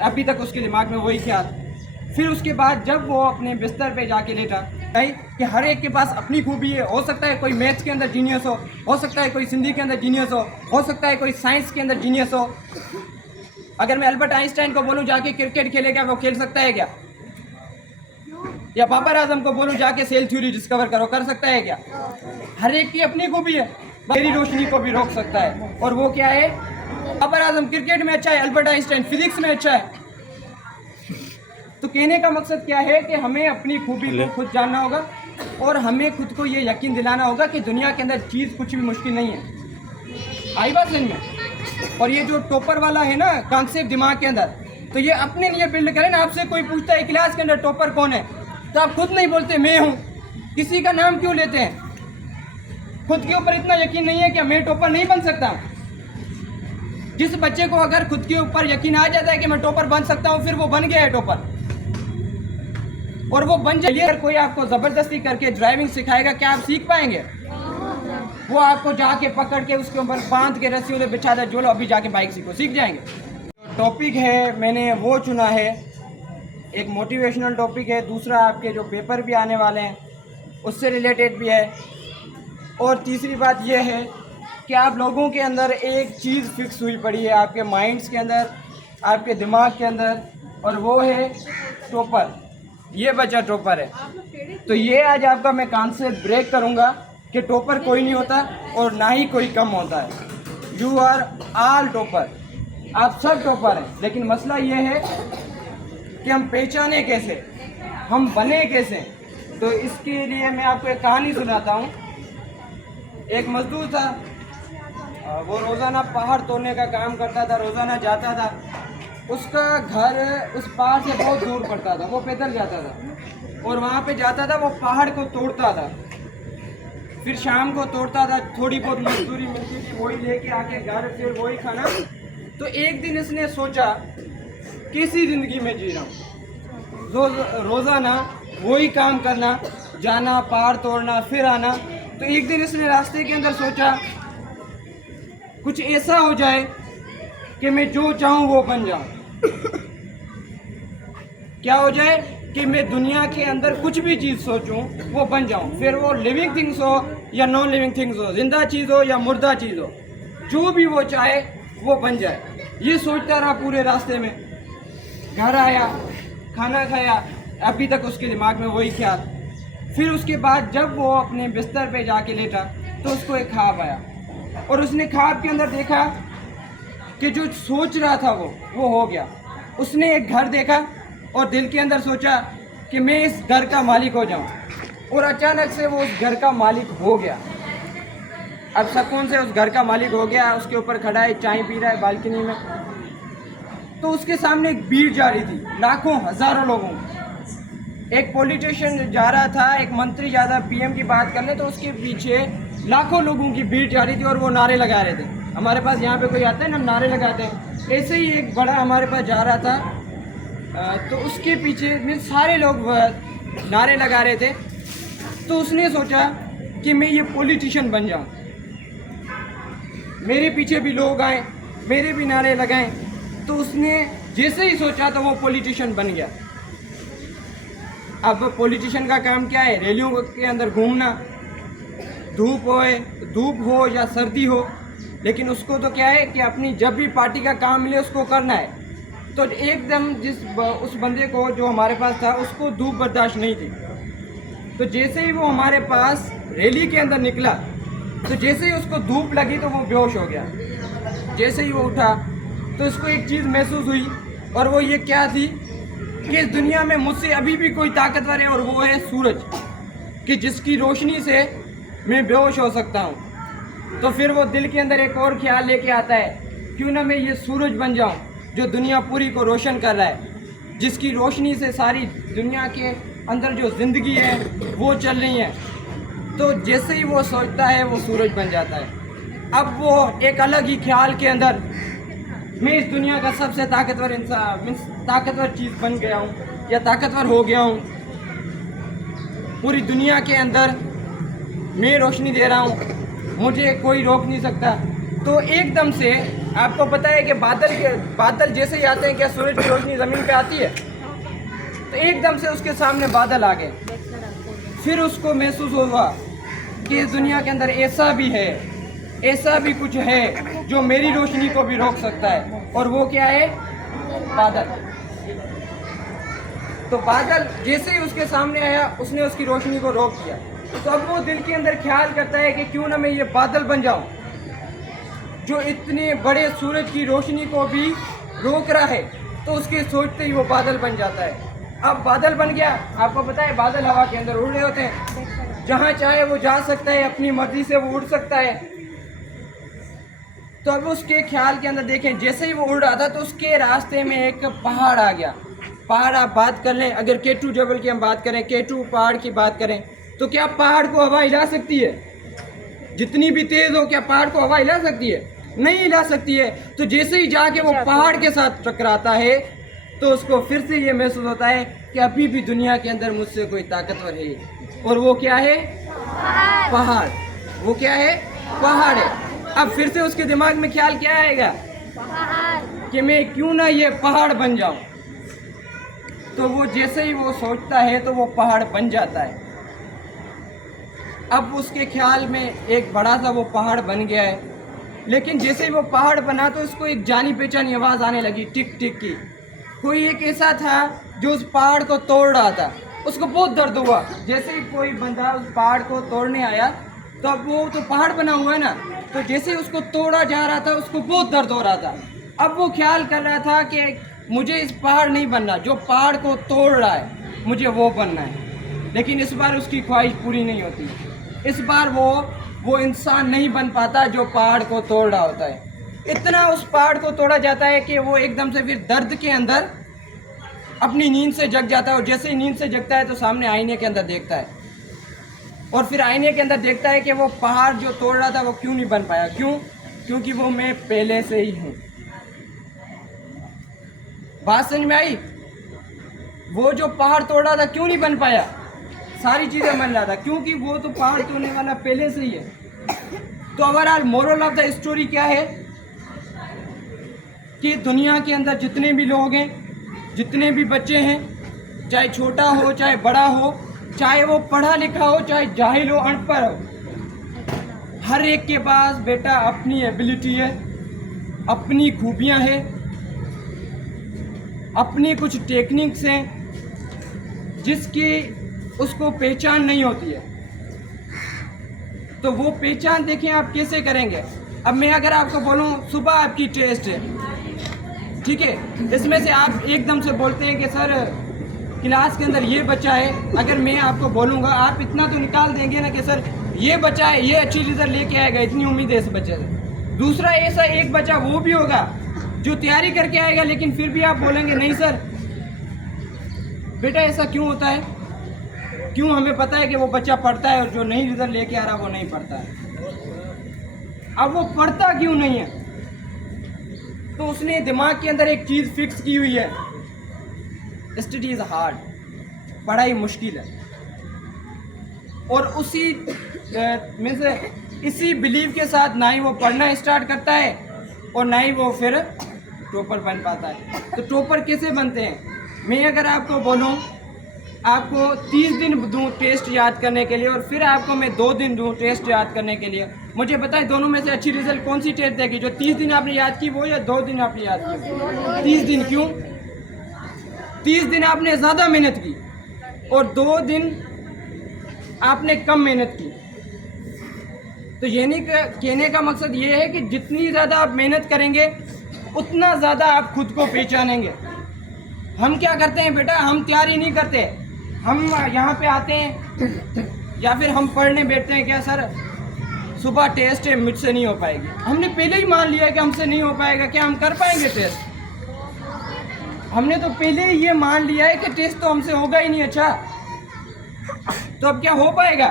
अभी तक उसके दिमाग में वही ख्याल। फिर उसके बाद जब वो अपने बिस्तर पे जाके लेटा कि हर एक के पास अपनी खूबी है। हो सकता है कोई मैथ्स के अंदर जीनियस हो सकता है कोई सिंधी के अंदर जीनियस हो सकता है कोई साइंस के अंदर जीनियस हो। अगर मैं अल्बर्ट आइंस्टाइन को बोलूँ जाके क्रिकेट खेलेगा, वो खेल सकता है क्या? या बाबर आजम को बोलूँ जाके सेल थ्योरी डिस्कवर करो, कर सकता है क्या? हर एक की अपनी खूबी है। मेरी रोशनी को भी रोक सकता है, और वो क्या है? बाबर आजम क्रिकेट में अच्छा है, अल्बर्ट आइंस्टाइन फिजिक्स में अच्छा है। तो कहने का मकसद क्या है कि हमें अपनी खूबी को खुद जानना होगा, और हमें खुद को ये यकीन दिलाना होगा कि दुनिया के अंदर चीज़ कुछ भी मुश्किल नहीं है। आई बात समझ में? और ये जो टॉपर वाला है ना कॉन्सेप्ट दिमाग के अंदर, तो ये अपने लिए बिल्ड करें ना। आपसे कोई पूछता है क्लास के अंदर टॉपर कौन है, तो आप खुद नहीं बोलते मैं हूँ। किसी का नाम क्यों लेते हैं? खुद के ऊपर इतना यकीन नहीं है कि मैं टॉपर नहीं बन सकता। जिस बच्चे को अगर खुद के ऊपर यकीन आ जाता है कि मैं टॉपर बन सकता हूँ, फिर वो बन गया है टॉपर, और वो बन जाइए। अगर कोई आपको ज़बरदस्ती करके ड्राइविंग सिखाएगा, क्या आप सीख पाएंगे? वो आपको जाके पकड़ के उसके ऊपर बांध के रस्सी उन्हें बिछा दे, जो लो अभी जाके बाइक सीखो, सीख जाएंगे। टॉपिक है मैंने वो चुना है, एक मोटिवेशनल टॉपिक है, दूसरा आपके जो पेपर भी आने वाले हैं उससे रिलेटेड भी है, और तीसरी बात यह है कि आप लोगों के अंदर एक चीज़ फिक्स हुई पड़ी है, आपके माइंड्स के अंदर, आपके दिमाग के अंदर, और वो है टॉपर। ये बच्चा टॉपर है। तो ये आज आपका मैं कॉन्सेप्ट ब्रेक करूंगा कि टॉपर कोई नहीं होता और ना ही कोई कम होता है। यू आर ऑल टॉपर, आप सब टॉपर हैं। लेकिन मसला ये है कि हम पहचाने कैसे, हम बने कैसे। तो इसके लिए मैं आपको एक कहानी सुनाता हूँ। एक मजदूर था, वो रोज़ाना पहाड़ तोड़ने का काम करता था, रोज़ाना जाता था। उसका घर उस पहाड़ से बहुत दूर पड़ता था, वो पैदल जाता था, और वहाँ पे जाता था, वो पहाड़ को तोड़ता था, फिर शाम को तोड़ता था, थोड़ी बहुत मजदूरी मिलती थी, वही लेके आके घर, फिर वही खाना। तो एक दिन इसने सोचा किसी ज़िंदगी में जी रहा हूँ, रोज़ाना वही काम करना, जाना, पहाड़ तोड़ना, फिर आना। तो एक दिन इसने रास्ते के अंदर सोचा कुछ ऐसा हो जाए कि मैं जो चाहूँ वो बन जाऊँ। क्या हो जाए कि मैं दुनिया के अंदर कुछ भी चीज़ सोचूं वो बन जाऊं, फिर वो लिविंग थिंग्स हो या नॉन लिविंग थिंग्स हो, जिंदा चीज़ हो या मुर्दा चीज़ हो, जो भी वो चाहे वो बन जाए। ये सोचता रहा पूरे रास्ते में। घर आया, खाना खाया, अभी तक उसके दिमाग में वही ख्याल। फिर उसके बाद जब वो अपने बिस्तर पे जाके लेटा तो उसको एक ख्वाब आया, और उसने ख्वाब के अंदर देखा कि जो सोच रहा था वो हो गया। उसने एक घर देखा और दिल के अंदर सोचा कि मैं इस घर का मालिक हो जाऊं, और अचानक से वो उस घर का मालिक हो गया। अब सुकून से उस घर का मालिक हो गया, उसके ऊपर खड़ा है, चाय पी रहा है बालकनी में। तो उसके सामने एक भीड़ जा रही थी, लाखों हजारों लोगों की। एक पॉलिटिशियन जा रहा था, एक मंत्री जा रहा पीएम की बात करने, तो उसके पीछे लाखों लोगों की भीड़ जा रही थी, और वो नारे लगा रहे थे। हमारे पास यहाँ पे कोई आता है ना, नारे लगाते हैं, ऐसे ही एक बड़ा हमारे पास जा रहा था। तो उसके पीछे में सारे लोग नारे लगा रहे थे। तो उसने सोचा कि मैं ये पॉलिटिशियन बन जाऊं, मेरे पीछे भी लोग आए, मेरे भी नारे लगाएं। तो उसने जैसे ही सोचा तो वो पॉलिटिशियन बन गया। अब पॉलिटिशियन का काम क्या है? रैलियों के अंदर घूमना, धूप हो या सर्दी हो, लेकिन उसको तो क्या है कि अपनी जब भी पार्टी का काम मिले उसको करना है। तो एकदम उस बंदे को जो हमारे पास था, उसको धूप बर्दाश्त नहीं थी। तो जैसे ही वो हमारे पास रैली के अंदर निकला, तो जैसे ही उसको धूप लगी तो वो बेहोश हो गया। जैसे ही वो उठा तो उसको एक चीज़ महसूस हुई, और वो ये क्या थी कि इस दुनिया में मुझसे अभी भी कोई ताकतवर है, और वो है सूरज, कि जिसकी रोशनी से मैं बेहोश हो सकता हूँ। तो फिर वो दिल के अंदर एक और ख्याल लेके आता है, क्यों ना मैं ये सूरज बन जाऊँ जो दुनिया पूरी को रोशन कर रहा है, जिसकी रोशनी से सारी दुनिया के अंदर जो ज़िंदगी है वो चल रही है। तो जैसे ही वो सोचता है वो सूरज बन जाता है। अब वो एक अलग ही ख्याल के अंदर, मैं इस दुनिया का सबसे ताकतवर इंसान, ताकतवर चीज़ बन गया हूँ या ताकतवर हो गया हूँ, पूरी दुनिया के अंदर मैं रोशनी दे रहा हूँ, मुझे कोई रोक नहीं सकता। तो एकदम से आपको पता है कि बादल जैसे ही आते हैं, क्या सूरज की रोशनी ज़मीन पे आती है तो एकदम से उसके सामने बादल आ गए। फिर उसको महसूस हुआ कि इस दुनिया के अंदर ऐसा भी है, ऐसा भी कुछ है जो मेरी रोशनी को भी रोक सकता है, और वो क्या है? बादल। तो बादल जैसे ही उसके सामने आया उसने उसकी रोशनी को रोक दिया। तो अब वो दिल के अंदर ख्याल करता है कि क्यों ना मैं ये बादल बन जाऊं जो इतने बड़े सूरज की रोशनी को भी रोक रहा है। तो उसके सोचते ही वो बादल बन जाता है। अब बादल बन गया। आपको पता है बादल हवा के अंदर उड़ रहे होते हैं, जहाँ चाहे वो जा सकता है, अपनी मर्जी से वो उड़ सकता है। तो अब उसके ख्याल के अंदर देखें, जैसे ही वो उड़ रहा था तो उसके रास्ते में एक पहाड़ आ गया। पहाड़ आप बात कर लें, अगर केटू जबल की हम बात करें, केटू पहाड़ की बात करें, तो क्या पहाड़ को हवा हिला सकती है? जितनी भी तेज हो, क्या पहाड़ को हवा हिला सकती है? नहीं हिला सकती है। तो जैसे ही जाके वो पहाड़ के साथ टकराता है तो उसको फिर से ये महसूस होता है कि अभी भी दुनिया के अंदर मुझसे कोई ताकतवर है, और वो क्या है? पहाड़। वो क्या है? पहाड़ है। अब फिर से उसके दिमाग में ख्याल क्या आएगा कि मैं क्यों ना ये पहाड़ बन जाऊं। तो वो जैसे ही वो सोचता है तो वो पहाड़ बन जाता है। अब उसके ख्याल में एक बड़ा सा वो पहाड़ बन गया है, लेकिन जैसे ही वो पहाड़ बना तो उसको एक जानी पहचानी आवाज़ आने लगी, टिक टिक की। कोई एक ऐसा था जो उस पहाड़ को तोड़ रहा था। उसको बहुत दर्द हुआ। जैसे ही कोई बंदा उस पहाड़ को तोड़ने आया तो अब वो तो पहाड़ बना हुआ है ना, तो जैसे ही उसको तोड़ा जा रहा था उसको बहुत दर्द हो रहा था। अब वो ख्याल कर रहा था कि मुझे इस पहाड़ नहीं बनना जो पहाड़ को तोड़ रहा है, मुझे वो बनना है। लेकिन इस बार उसकी ख्वाहिश पूरी नहीं होती। इस बार वो इंसान नहीं बन पाता जो पहाड़ को तोड़ रहा होता है। इतना उस पहाड़ को तोड़ा जाता है कि वो एकदम से फिर दर्द के अंदर अपनी नींद से जग जाता है, और जैसे ही नींद से जगता है तो सामने आईने के अंदर देखता है, और फिर आईने के अंदर देखता है कि वो पहाड़ जो तोड़ रहा था वो क्यों नहीं बन पाया। क्यों? क्योंकि वो मैं पहले से ही हूँ। बात समझ में आई? वो जो पहाड़ तोड़ रहा था क्यों नहीं बन पाया? सारी चीज़ें बन रहा था क्योंकि वो तो पहाड़ तोड़ने वाला पहले से ही है। तो overall moral of the story क्या है कि दुनिया के अंदर जितने भी लोग हैं, जितने भी बच्चे हैं, चाहे छोटा हो चाहे बड़ा हो, चाहे वो पढ़ा लिखा हो चाहे जाहिल हो, अनपढ़ हो, हर एक के पास बेटा अपनी एबिलिटी है, अपनी खूबियां हैं, अपनी कुछ टेक्निक्स हैं जिसकी उसको पहचान नहीं होती है। तो वो पहचान देखें आप कैसे करेंगे। अब मैं अगर आपको बोलूं सुबह आपकी टेस्ट है, ठीक है, इसमें से आप एकदम से बोलते हैं कि सर क्लास के अंदर ये बच्चा है, अगर मैं आपको बोलूँगा आप इतना तो निकाल देंगे ना कि सर ये बच्चा है, ये अच्छी रिजल्ट लेके आएगा, इतनी उम्मीद है इस बच्चे से। दूसरा ऐसा एक बच्चा वो भी होगा जो तैयारी करके आएगा, लेकिन फिर भी आप बोलेंगे नहीं सर बेटा ऐसा क्यों होता है? क्यों? हमें पता है कि वो बच्चा पढ़ता है और जो नहीं रिजल्ट लेके आ रहा वो नहीं पढ़ता है। अब वो पढ़ता क्यों नहीं है? तो उसने दिमाग के अंदर एक चीज़ फिक्स की हुई है, स्टडी इज़ हार्ड, पढ़ाई मुश्किल है। और उसी में से इसी बिलीव के साथ ना ही वो पढ़ना स्टार्ट करता है और ना ही वो फिर टॉपर बन पाता है। तो टॉपर कैसे बनते हैं? मैं अगर आपको बोलूं आपको 30 दिन दूँ टेस्ट याद करने के लिए और फिर आपको मैं 2 दिन दूँ टेस्ट याद करने के लिए, मुझे बताएं दोनों में से अच्छी रिजल्ट कौन सी टेस्ट देगी? जो 30 दिन आपने याद की वो या 2 दिन आपने याद की? 30 दिन। क्यों? 30 दिन आपने ज़्यादा मेहनत की और 2 दिन आपने कम मेहनत की। तो ये नहीं कहने का मकसद ये है कि जितनी ज़्यादा आप मेहनत करेंगे उतना ज़्यादा आप खुद को पहचानेंगे। हम क्या करते हैं बेटा, हम तैयारी नहीं करते, हम यहाँ पे आते हैं या फिर हम पढ़ने बैठते हैं, क्या सर सुबह टेस्ट है मुझसे नहीं हो पाएगी। हमने पहले ही मान लिया कि हमसे नहीं हो पाएगा, क्या हम कर पाएंगे टेस्ट? हमने तो पहले ही ये मान लिया है कि टेस्ट तो हमसे होगा ही नहीं। अच्छा तो अब क्या हो पाएगा?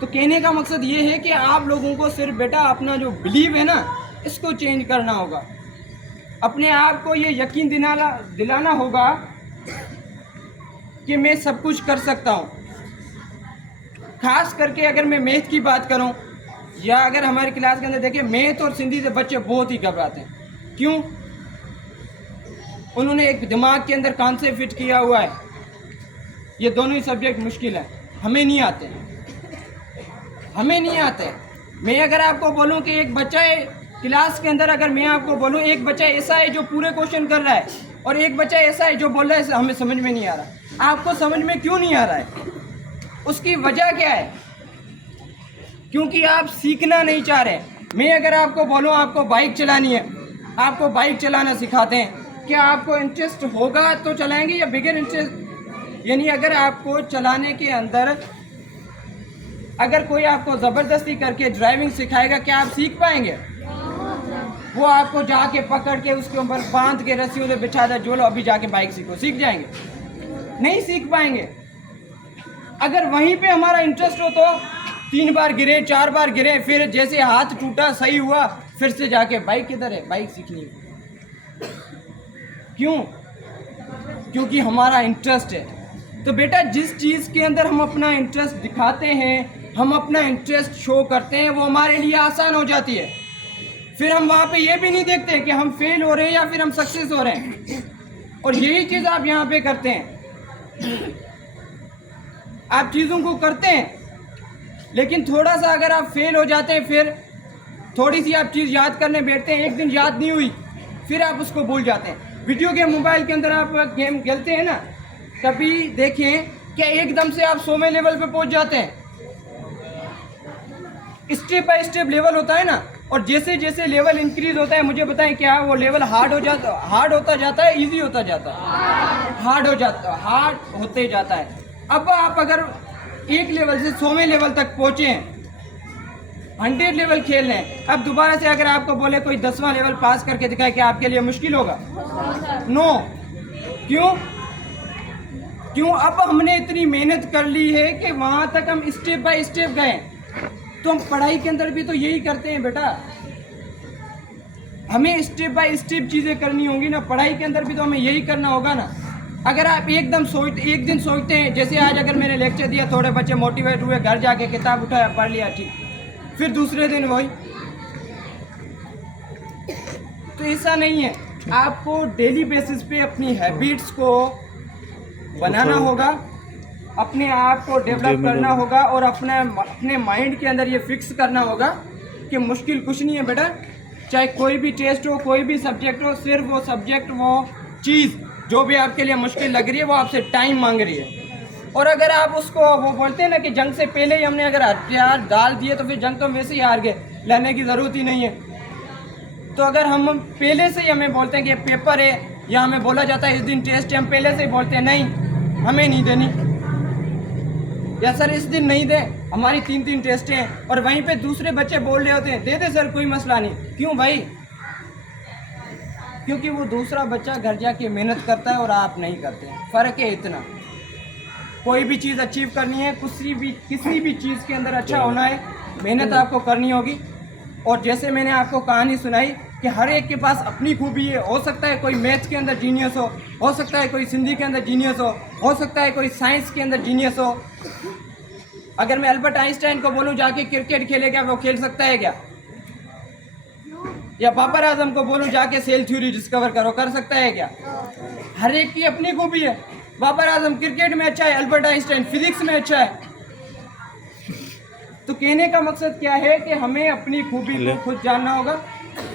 तो कहने का मकसद ये है कि आप लोगों को सिर्फ बेटा अपना जो बिलीव है ना इसको चेंज करना होगा। अपने आप को ये यकीन दिलाना होगा कि मैं सब कुछ कर सकता हूँ। खास करके अगर मैं मैथ की बात करूँ या अगर हमारी क्लास के अंदर देखिए मैथ और सिंधी से बच्चे बहुत ही घबराते हैं। क्यों? उन्होंने एक दिमाग के अंदर कॉन्सेप्ट फिट किया हुआ है, ये दोनों ही सब्जेक्ट मुश्किल है, हमें नहीं आते, हमें नहीं आते। मैं अगर आपको बोलूं कि एक बच्चा है क्लास के अंदर, अगर मैं आपको बोलूं एक बच्चा ऐसा है जो पूरे क्वेश्चन कर रहा है और एक बच्चा ऐसा है जो बोल रहा है हमें समझ में नहीं आ रहा, आपको समझ में क्यों नहीं आ रहा है? उसकी वजह क्या है? क्योंकि आप सीखना नहीं चाह रहे। मैं अगर आपको बोलूं आपको बाइक चलानी है, आपको बाइक चलाना सिखाते हैं, क्या आपको इंटरेस्ट होगा तो चलाएंगे या बिगर इंटरेस्ट? यानी अगर आपको चलाने के अंदर अगर कोई आपको ज़बरदस्ती करके ड्राइविंग सिखाएगा, क्या आप सीख पाएंगे? वो आपको जाके पकड़ के उसके ऊपर बांध के रस्सियों से बिछा दे, जो लो अभी जाके बाइक सीखो, सीख जाएंगे? नहीं सीख पाएंगे। अगर वहीं पे हमारा इंटरेस्ट हो तो 3 बार गिरे, 4 बार गिरे, फिर जैसे हाथ टूटा सही हुआ, फिर से जाके बाइक किधर है, बाइक सीखनी है। क्यों? क्योंकि हमारा इंटरेस्ट है। तो बेटा जिस चीज़ के अंदर हम अपना इंटरेस्ट दिखाते हैं, हम अपना इंटरेस्ट शो करते हैं, वो हमारे लिए आसान हो जाती है। फिर हम वहाँ पे ये भी नहीं देखते कि हम फेल हो रहे हैं या फिर हम सक्सेस हो रहे हैं। और यही चीज़ आप यहाँ पे करते हैं, आप चीज़ों को करते हैं, लेकिन थोड़ा सा अगर आप फेल हो जाते हैं, फिर थोड़ी सी आप चीज़ याद करने बैठते हैं, एक दिन याद नहीं हुई, फिर आप उसको भूल जाते हैं। वीडियो गेम मोबाइल के अंदर आप गेम खेलते हैं ना, कभी देखें क्या एकदम से आप 100वें लेवल पे पहुंच जाते हैं? स्टेप बाय स्टेप लेवल होता है ना, और जैसे जैसे लेवल इंक्रीज होता है, मुझे बताएं क्या वो लेवल हार्ड होता जाता है, इजी होता जाता है? हार्ड होते जाता है। अब आप अगर एक लेवल से 100वें लेवल तक पहुंचे हैं, 100 लेवल खेल रहे हैं, अब दोबारा से अगर आपको बोले कोई 10वां लेवल पास करके दिखाए, क्या आपके लिए मुश्किल होगा? नो। क्यों? अब हमने इतनी मेहनत कर ली है कि वहां तक हम स्टेप बाय स्टेप गए। तो हम पढ़ाई के अंदर भी तो यही करते हैं बेटा, हमें स्टेप बाय स्टेप चीज़ें करनी होंगी ना, पढ़ाई के अंदर भी तो हमें यही करना होगा ना। अगर आप एक दिन सोचते हैं, जैसे आज अगर मैंने लेक्चर दिया, थोड़े बच्चे मोटिवेट हुए, घर जाके किताब उठाया, पढ़ लिया, ठीक, फिर दूसरे दिन वही। तो ऐसा नहीं है, आपको डेली बेसिस पे अपनी हैबिट्स को बनाना होगा, अपने आप को डेवलप करना होगा, और अपने माइंड के अंदर ये फिक्स करना होगा कि मुश्किल कुछ नहीं है बेटा। चाहे कोई भी टेस्ट हो, कोई भी सब्जेक्ट हो, सिर्फ वो सब्जेक्ट, वो चीज़ जो भी आपके लिए मुश्किल लग रही है, वो आपसे टाइम मांग रही है। और अगर आप उसको, वो बोलते हैं ना कि जंग से पहले ही हमने अगर हथियार डाल दिए तो फिर जंग तो वैसे ही हार गए, लड़ने की ज़रूरत ही नहीं है। तो अगर हम पहले से ही हमें बोलते हैं कि पेपर है, या हमें बोला जाता है इस दिन टेस्ट है, हम पहले से ही बोलते हैं नहीं हमें नहीं देनी, या सर इस दिन नहीं दे, हमारी 3 टेस्टें हैं, और वहीं पे दूसरे बच्चे बोल रहे होते हैं दे दे सर कोई मसला नहीं। क्यों भाई? क्योंकि वो दूसरा बच्चा घर जाके मेहनत करता है और आप नहीं करते हैं, फ़र्क है इतना। कोई भी चीज़ अचीव करनी है, किसी भी चीज़ के अंदर अच्छा होना है, मेहनत आपको करनी होगी। और जैसे मैंने आपको कहानी सुनाई कि हर एक के पास अपनी खूबी है, हो सकता है कोई मैथ्स के अंदर जीनियस हो सकता है कोई सिंधी के अंदर जीनियस हो सकता है कोई साइंस के अंदर जीनियस हो। अगर मैं अल्बर्ट आइंस्टाइन को बोलूं जाके क्रिकेट खेलेगा, वो खेल सकता है क्या? या बाबर आजम को बोलूं जाके सेल थ्योरी डिस्कवर करो, कर सकता है क्या? हर एक की अपनी खूबी है। बाबर आजम क्रिकेट में अच्छा है, अल्बर्ट आइंस्टाइन फिजिक्स में अच्छा है। तो कहने का मकसद क्या है कि हमें अपनी खूबी को खुद जानना होगा,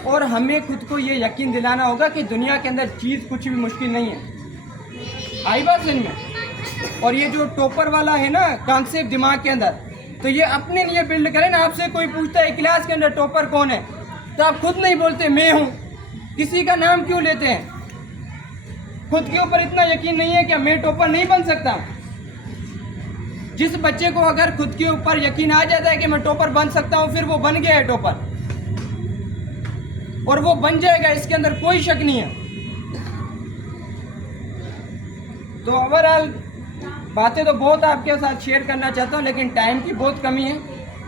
और हमें खुद को ये यकीन दिलाना होगा कि दुनिया के अंदर चीज़ कुछ भी मुश्किल नहीं है। आई बात समझ में? और ये जो टॉपर वाला है ना कॉन्सेप्ट दिमाग के अंदर, तो ये अपने लिए बिल्ड करें ना। आपसे कोई पूछता है क्लास के अंदर टॉपर कौन है, तो आप खुद नहीं बोलते मैं हूँ, किसी का नाम क्यों लेते हैं? खुद के ऊपर इतना यकीन नहीं है क्या मैं टॉपर नहीं बन सकता? जिस बच्चे को अगर खुद के ऊपर यकीन आ जाता है कि मैं टॉपर बन सकता हूँ, फिर वो बन गया है टॉपर, और वो बन जाएगा, इसके अंदर कोई शक नहीं है। तो ओवरऑल बातें तो बहुत आपके साथ शेयर करना चाहता हूँ, लेकिन टाइम की बहुत कमी है।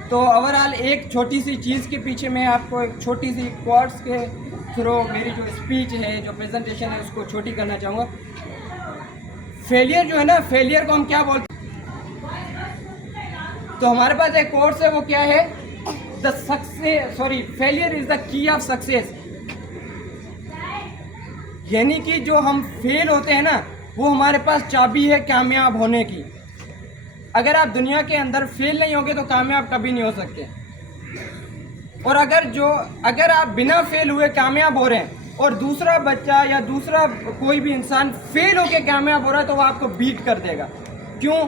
तो ओवरऑल एक छोटी सी चीज़ के पीछे मैं आपको एक छोटी सी कोट्स के थ्रू मेरी जो स्पीच है, जो प्रेजेंटेशन है, उसको छोटी करना चाहूँगा। फेलियर जो है ना, फेलियर को हम क्या बोलते हैं? तो हमारे पास एक कोर्स है, वो क्या है? The success failure is the key of success. यानी कि जो हम फेल होते हैं ना, वो हमारे पास चाबी है कामयाब होने की। अगर आप दुनिया के अंदर फेल नहीं होगे तो कामयाब कभी नहीं हो सकते। और अगर आप बिना फेल हुए कामयाब हो रहे हैं और दूसरा बच्चा या दूसरा कोई भी इंसान फेल होके कामयाब हो रहा है, तो वो आपको बीट कर देगा। क्यों?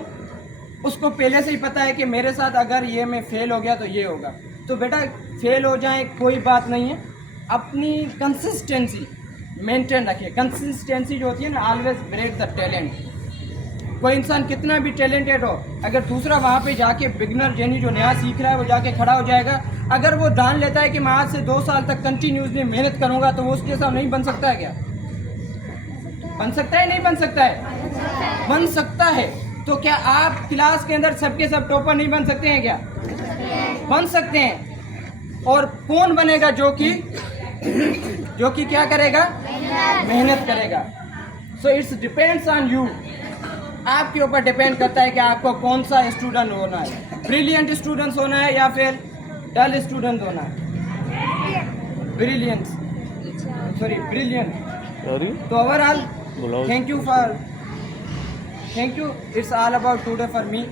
उसको पहले से ही पता है कि मेरे साथ अगर ये मैं फेल हो गया तो ये होगा। तो बेटा फेल हो जाए कोई बात नहीं है, अपनी कंसिस्टेंसी मेंटेन रखिए। कंसिस्टेंसी जो होती है ना, ऑलवेज ब्रेक द टैलेंट। कोई इंसान कितना भी टैलेंटेड हो, अगर दूसरा वहाँ पे जाके बिगनर यानी जो नया सीख रहा है वो जाके खड़ा हो जाएगा, अगर वो जान लेता है कि मैं आज से 2 साल तक कंटिन्यूसली मेहनत करूँगा, तो वो उसके जैसा नहीं बन सकता है क्या? बन सकता है नहीं बन सकता है? बन सकता है। तो क्या आप क्लास के अंदर सबके सब टॉपर नहीं बन सकते हैं क्या? बन सकते हैं। और कौन बनेगा? जो कि क्या करेगा? मेहनत करेगा। So it's depends on you. आपके ऊपर डिपेंड करता है कि आपको कौन सा स्टूडेंट होना है, ब्रिलियंट स्टूडेंट्स होना है या फिर डल स्टूडेंट होना है। ब्रिलियंट। तो overall thank you. It's all about today for me.